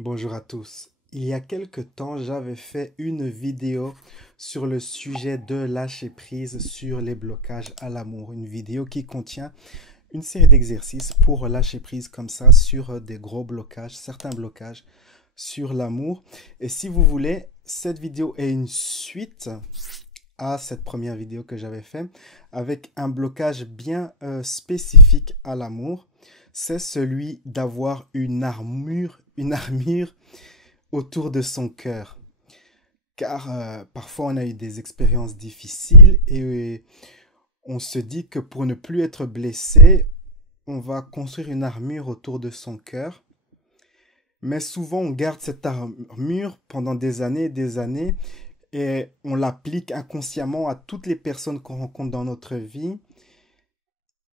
Bonjour à tous. Il y a quelque temps, j'avais fait une vidéo sur le sujet de lâcher prise sur les blocages à l'amour. Une vidéo qui contient une série d'exercices pour lâcher prise comme ça sur des gros blocages, certains blocages sur l'amour. Et si vous voulez, cette vidéo est une suite à cette première vidéo que j'avais faite avec un blocage bien spécifique à l'amour. C'est celui d'avoir une armure autour de son cœur. Car parfois on a eu des expériences difficiles et on se dit que pour ne plus être blessé, on va construire une armure autour de son cœur. Mais souvent on garde cette armure pendant des années et on l'applique inconsciemment à toutes les personnes qu'on rencontre dans notre vie.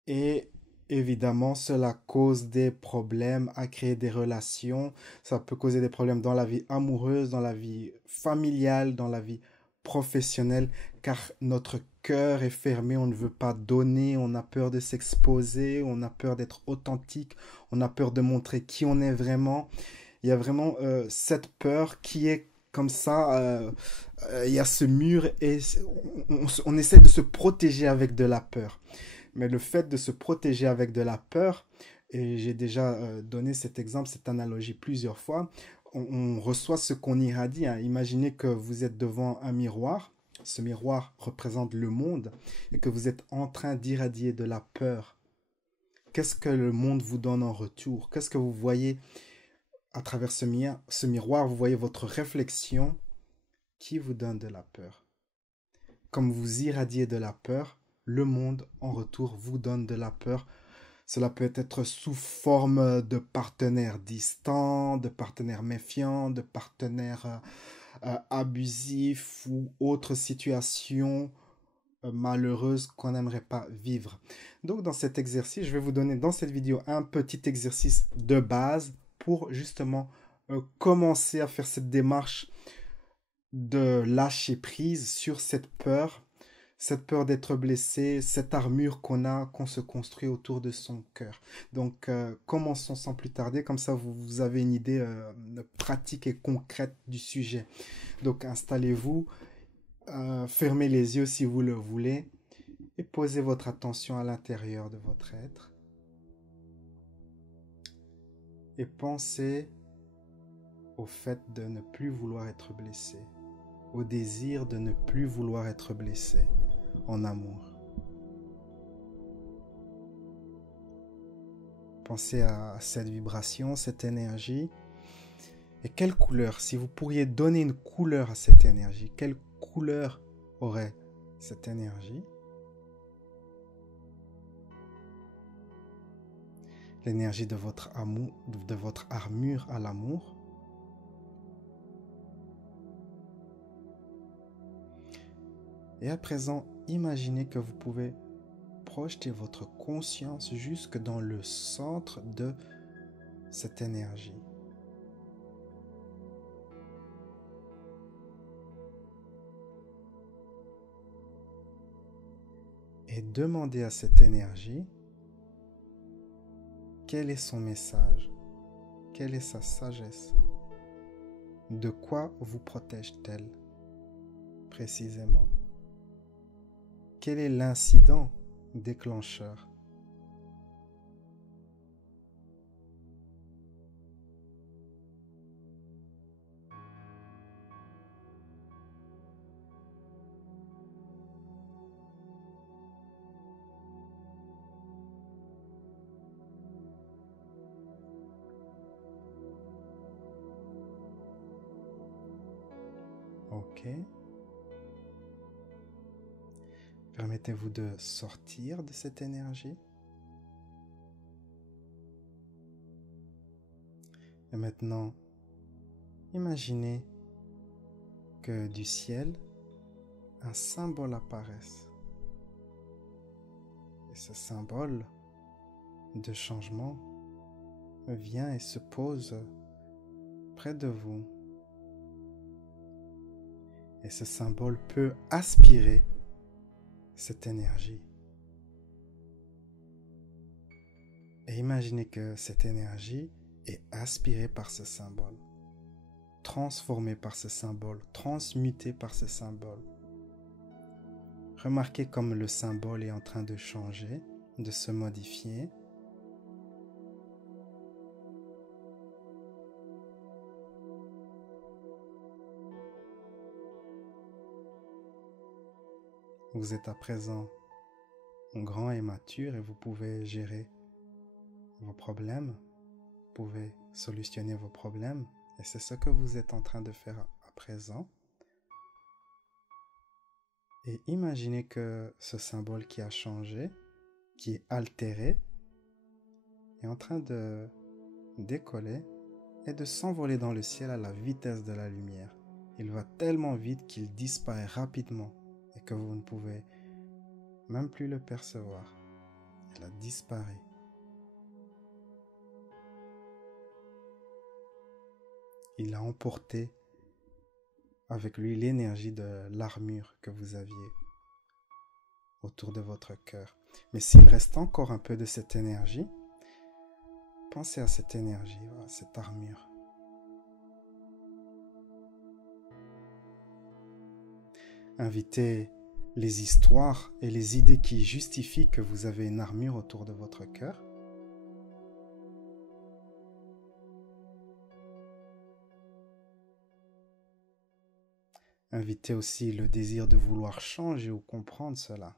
Et évidemment, cela cause des problèmes à créer des relations. Ça peut causer des problèmes dans la vie amoureuse, dans la vie familiale, dans la vie professionnelle, car notre cœur est fermé, on ne veut pas donner, on a peur de s'exposer, on a peur d'être authentique, on a peur de montrer qui on est vraiment. Il y a vraiment cette peur qui est comme ça, il y a ce mur et on essaie de se protéger avec de la peur. Mais le fait de se protéger avec de la peur, et j'ai déjà donné cet exemple, cette analogie plusieurs fois, on reçoit ce qu'on irradie, hein. Imaginez que vous êtes devant un miroir, ce miroir représente le monde, et que vous êtes en train d'irradier de la peur. Qu'est-ce que le monde vous donne en retour? Qu'est-ce que vous voyez à travers ce miroir? Vous voyez votre réflexion qui vous donne de la peur. Comme vous irradiez de la peur, le monde en retour vous donne de la peur. Cela peut être sous forme de partenaires distants, de partenaires méfiants, de partenaires abusifs ou autres situations malheureuses qu'on n'aimerait pas vivre. Donc dans cet exercice, je vais vous donner dans cette vidéo un petit exercice de base pour justement commencer à faire cette démarche de lâcher prise sur cette peur d'être blessé, cette armure qu'on a, qu'on se construit autour de son cœur. Donc, commençons sans plus tarder, comme ça vous avez une idée pratique et concrète du sujet. Donc, installez-vous, fermez les yeux si vous le voulez, et posez votre attention à l'intérieur de votre être. Et pensez au fait de ne plus vouloir être blessé, au désir de ne plus vouloir être blessé en amour. Pensez à cette vibration, cette énergie. Et quelle couleur, si vous pourriez donner une couleur à cette énergie, quelle couleur aurait cette énergie? L'énergie de votre amour, de votre armure à l'amour. Et à présent, imaginez que vous pouvez projeter votre conscience jusque dans le centre de cette énergie. Et demandez à cette énergie quel est son message, quelle est sa sagesse, de quoi vous protège-t-elle précisément, quel est l'incident déclencheur. Ok. Permettez-vous de sortir de cette énergie. Et maintenant, imaginez que du ciel, un symbole apparaisse. Et ce symbole de changement vient et se pose près de vous. Et ce symbole peut aspirer cette énergie. Et imaginez que cette énergie est aspirée par ce symbole. transformé par ce symbole, transmuté par ce symbole. Remarquez comme le symbole est en train de changer, de se modifier. Vous êtes à présent grand et mature et vous pouvez gérer vos problèmes, vous pouvez solutionner vos problèmes et c'est ce que vous êtes en train de faire à présent. Et imaginez que ce symbole qui a changé, qui est altéré, est en train de décoller et de s'envoler dans le ciel à la vitesse de la lumière. Il va tellement vite qu'il disparaît rapidement et que vous ne pouvez même plus le percevoir. Il a disparu. Il a emporté avec lui l'énergie de l'armure que vous aviez autour de votre cœur. Mais s'il reste encore un peu de cette énergie, pensez à cette énergie, à cette armure. Invitez les histoires et les idées qui justifient que vous avez une armure autour de votre cœur. Invitez aussi le désir de vouloir changer ou comprendre cela.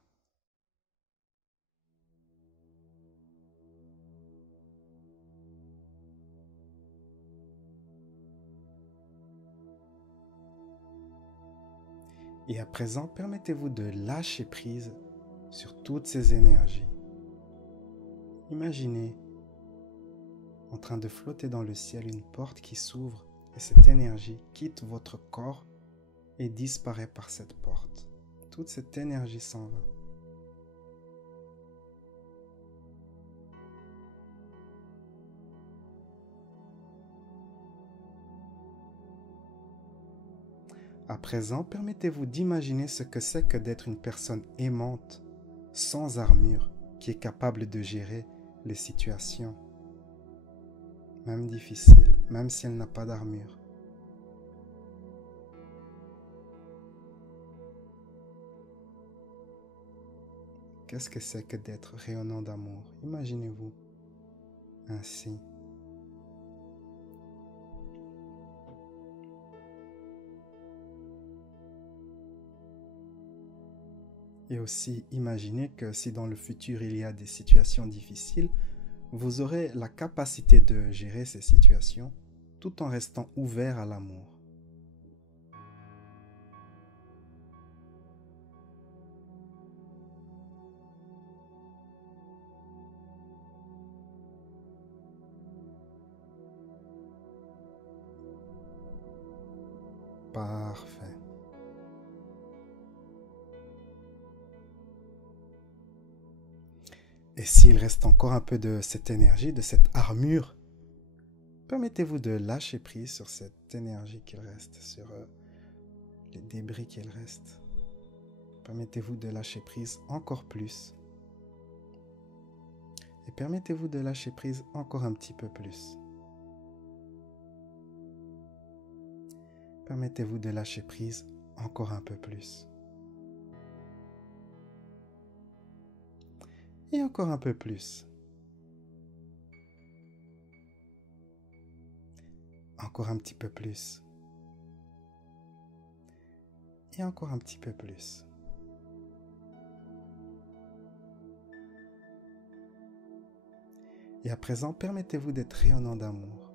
Et à présent, permettez-vous de lâcher prise sur toutes ces énergies. Imaginez en train de flotter dans le ciel une porte qui s'ouvre et cette énergie quitte votre corps et disparaît par cette porte. Toute cette énergie s'en va. À présent, permettez-vous d'imaginer ce que c'est que d'être une personne aimante, sans armure, qui est capable de gérer les situations, même difficiles, même si elle n'a pas d'armure. Qu'est-ce que c'est que d'être rayonnant d'amour? Imaginez-vous ainsi. Et aussi, imaginez que si dans le futur il y a des situations difficiles, vous aurez la capacité de gérer ces situations tout en restant ouvert à l'amour. Parfait. Et s'il reste encore un peu de cette énergie, de cette armure, permettez-vous de lâcher prise sur cette énergie qu'il reste, sur les débris qu'il reste. Permettez-vous de lâcher prise encore plus. Et permettez-vous de lâcher prise encore un petit peu plus. Permettez-vous de lâcher prise encore un peu plus. Et encore un peu plus. Encore un petit peu plus. Et encore un petit peu plus. Et à présent, permettez-vous d'être rayonnant d'amour.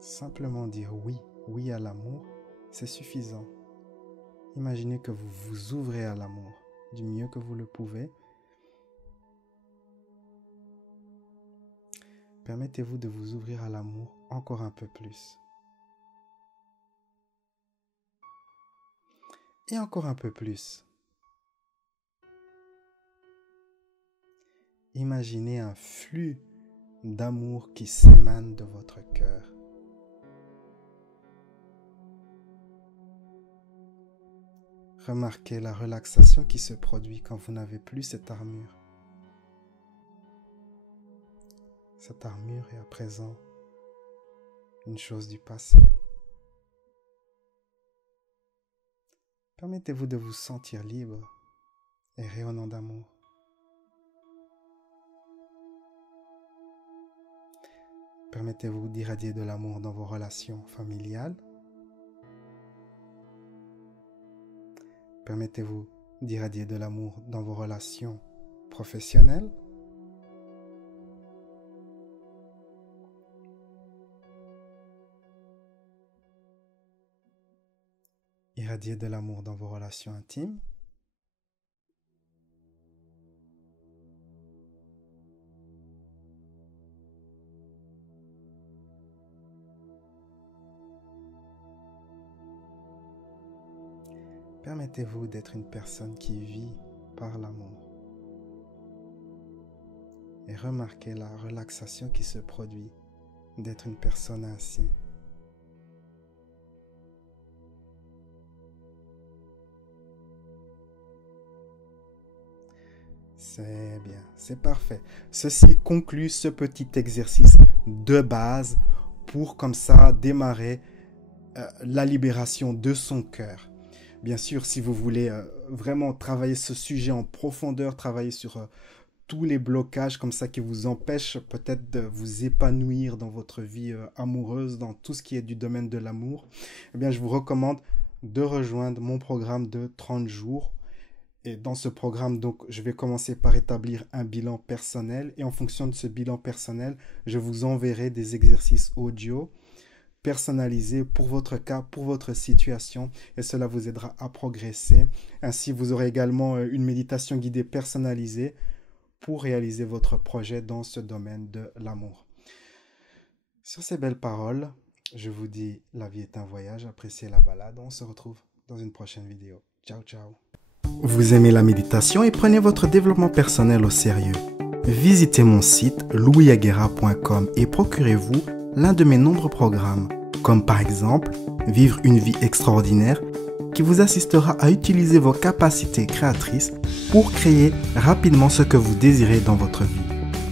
Simplement dire oui, oui à l'amour, c'est suffisant. Imaginez que vous vous ouvrez à l'amour du mieux que vous le pouvez. Permettez-vous de vous ouvrir à l'amour encore un peu plus. Et encore un peu plus. Imaginez un flux d'amour qui s'émane de votre cœur. Remarquez la relaxation qui se produit quand vous n'avez plus cette armure. Cette armure est à présent une chose du passé. Permettez-vous de vous sentir libre et rayonnant d'amour. Permettez-vous d'irradier de l'amour dans vos relations familiales. Permettez-vous d'irradier de l'amour dans vos relations professionnelles. Irradier de l'amour dans vos relations intimes. Permettez-vous d'être une personne qui vit par l'amour. Et remarquez la relaxation qui se produit d'être une personne ainsi. C'est bien, c'est parfait. Ceci conclut ce petit exercice de base pour comme ça démarrer la libération de son cœur. Bien sûr, si vous voulez vraiment travailler ce sujet en profondeur, travailler sur tous les blocages comme ça qui vous empêchent peut-être de vous épanouir dans votre vie amoureuse, dans tout ce qui est du domaine de l'amour, eh bien, je vous recommande de rejoindre mon programme de 30 jours. Et dans ce programme, donc, je vais commencer par établir un bilan personnel. Et en fonction de ce bilan personnel, je vous enverrai des exercices audio personnalisés pour votre cas, pour votre situation. Et cela vous aidera à progresser. Ainsi, vous aurez également une méditation guidée personnalisée pour réaliser votre projet dans ce domaine de l'amour. Sur ces belles paroles, je vous dis, la vie est un voyage. Appréciez la balade. On se retrouve dans une prochaine vidéo. Ciao, ciao. Vous aimez la méditation et prenez votre développement personnel au sérieux. Visitez mon site louisaguerra.com et procurez-vous l'un de mes nombreux programmes, comme par exemple Vivre une vie extraordinaire, qui vous assistera à utiliser vos capacités créatrices pour créer rapidement ce que vous désirez dans votre vie.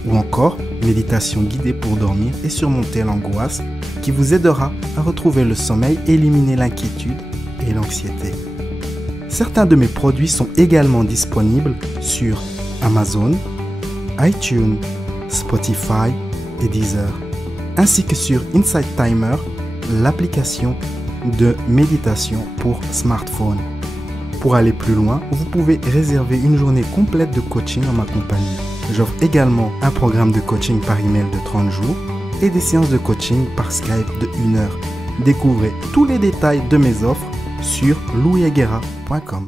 Ou encore Méditation guidée pour dormir et surmonter l'angoisse, qui vous aidera à retrouver le sommeil et éliminer l'inquiétude et l'anxiété. Certains de mes produits sont également disponibles sur Amazon, iTunes, Spotify et Deezer, ainsi que sur Insight Timer, l'application de méditation pour smartphone. Pour aller plus loin, vous pouvez réserver une journée complète de coaching en ma compagnie. J'offre également un programme de coaching par email de 30 jours et des séances de coaching par Skype de 1 heure. Découvrez tous les détails de mes offres sur louisaguerra.com.